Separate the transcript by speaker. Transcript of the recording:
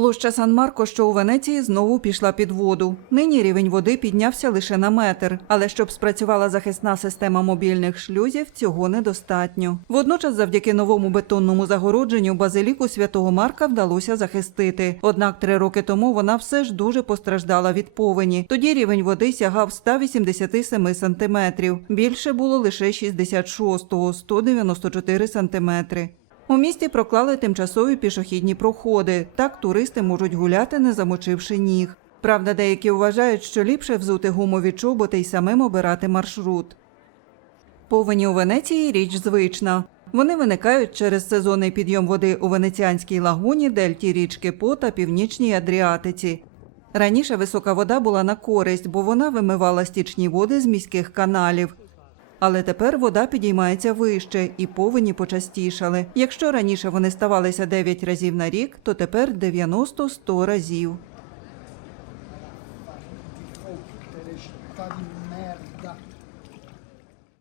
Speaker 1: Площа Сан-Марко, що у Венеції, знову пішла під воду. Нині рівень води піднявся лише на метр, але щоб спрацювала захисна система мобільних шлюзів, цього недостатньо. Водночас, завдяки новому бетонному загородженню, базиліку святого Марка вдалося захистити. Однак три роки тому вона все ж дуже постраждала від повені. Тоді рівень води сягав 187 сантиметрів. Більше було лише 66-го – 194 сантиметри. У місті проклали тимчасові пішохідні проходи. Так туристи можуть гуляти, не замочивши ніг. Правда, деякі вважають, що ліпше взути гумові чоботи й самим обирати маршрут. Повені у Венеції річ звична. Вони виникають через сезонний підйом води у Венеціанській лагуні, дельті річки По та північній Адріатиці. Раніше висока вода була на користь, бо вона вимивала стічні води з міських каналів. Але тепер вода підіймається вище і повені почастішали. Якщо раніше вони ставалися 9 разів на рік, то тепер 90-100 разів.
Speaker 2: Merda.